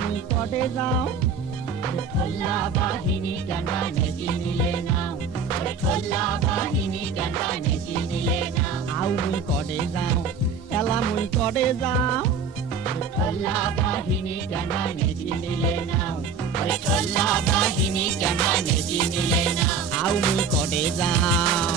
মুই কটে যাও ঠোল্লা বাহিনী কেনবা নেকি নিলে নাও ঠোল্লা বাহিনী কেনবা নেকি নিলে নাও আউ মুই কটে যাও এলা মুই কটে যাও ঠোল্লা বাহিনী কেনবা নেকি নিলে নাও ঠোল্লা বাহিনী কেনবা নেকি নিলে নাও আউ মুই কটে যাও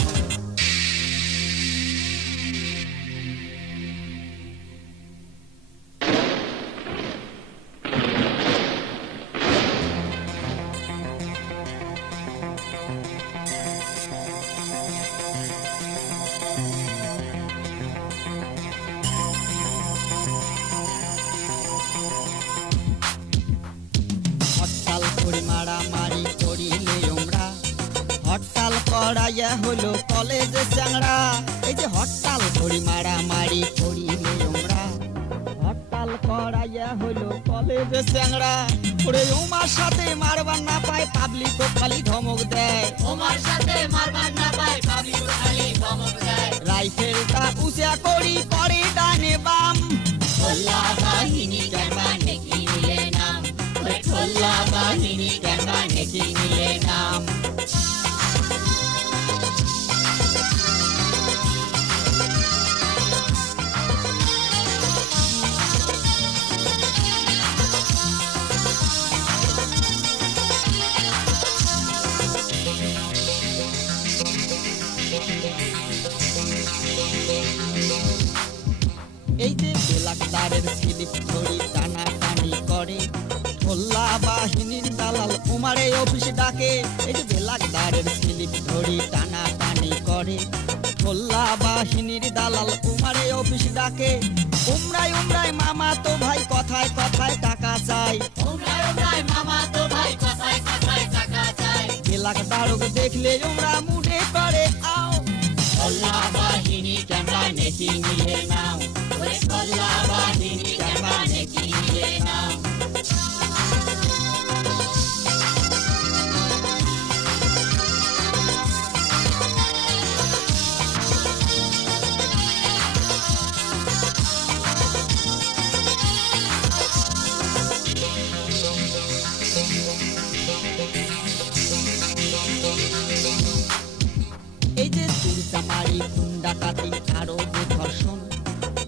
হরতাল করি মারামারি করিলে আমরা হরতাল করাইয়া হলো কলেজে চ্যাংড়া এই যে হরতাল করি মারামারি করিলে আমরা হরতাল করাইয়া হলো কলেজে চ্যাংড়া ওরে উমার সাথে মারবার না পায় পাবলিক খালি ধমক দেয় তোমার সাথে মারবার না পায় পাবলিক খালি ধমক দেয় রাইফেলটা উঁচা করি করে ডানে বাম ঠোল্লা বাহিনী কেনবা নেকি নিলে নাম ঠোল্লা বাহিনী কেনবা নেকি নিলে নাম এই যে বেলাকদারের স্লিপ ধরি টানাটানি করে ঠোল্লা বাহিনীর দালাল উমারে অফিস ডাকে এই যে বেলাকদারের স্লিপ ধরি টানাটানি করে ঠোল্লা বাহিনীর দালাল উমারে অফিস ডাকে উমরাই উমরাই মামা তো ভাই কথায় কথায় টাকা চাই উমরাই উমরাই মামা তো ভাই কথায় কথায় টাকা চাই বেলাকদারক দেখলে উমরা মুডে করে আও ঠোল্লা বাহিনী কেনবা নেকি নিলে নাও ঠোল্লা বাহিনী কেনবা নেকি নিলে নাও এই যে চুরি চামারি খুন ডাকাতি আরো যে ধর্ষণ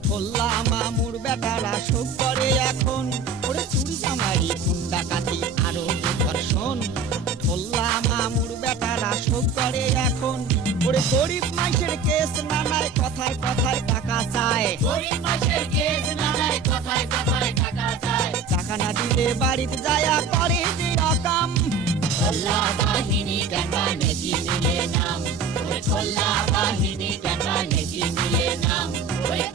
ঠোল্লা মামুর বেটারা সব করে এখন ওরে চুরি চামারি খুন ডাকাতি আরো যে ধর্ষণ ঠোল্লা মামুর বেটারা সব করে এখন ওরে গরিব মাইসের কেস নানায় কথায় কথায় টাকা চায় গরিব মানুষের কেস নানায় কথায় কথায় টাকা চায় টাকা না দিলে বাড়িতে যায়া করে যে রকম ঠোল্লা বাহিনী কেনবা নেকি নিলে নাম ঠোল্লা বাহিনী কেনবা নেকি নিলে নাম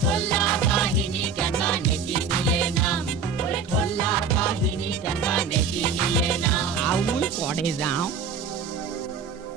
ঠোল্লা বাহিনী কেনবা নেকি নিলে নাম ঠোল্লা বাহিনী কেনবা নেকি নিলে নাম আউ মুই করে যাও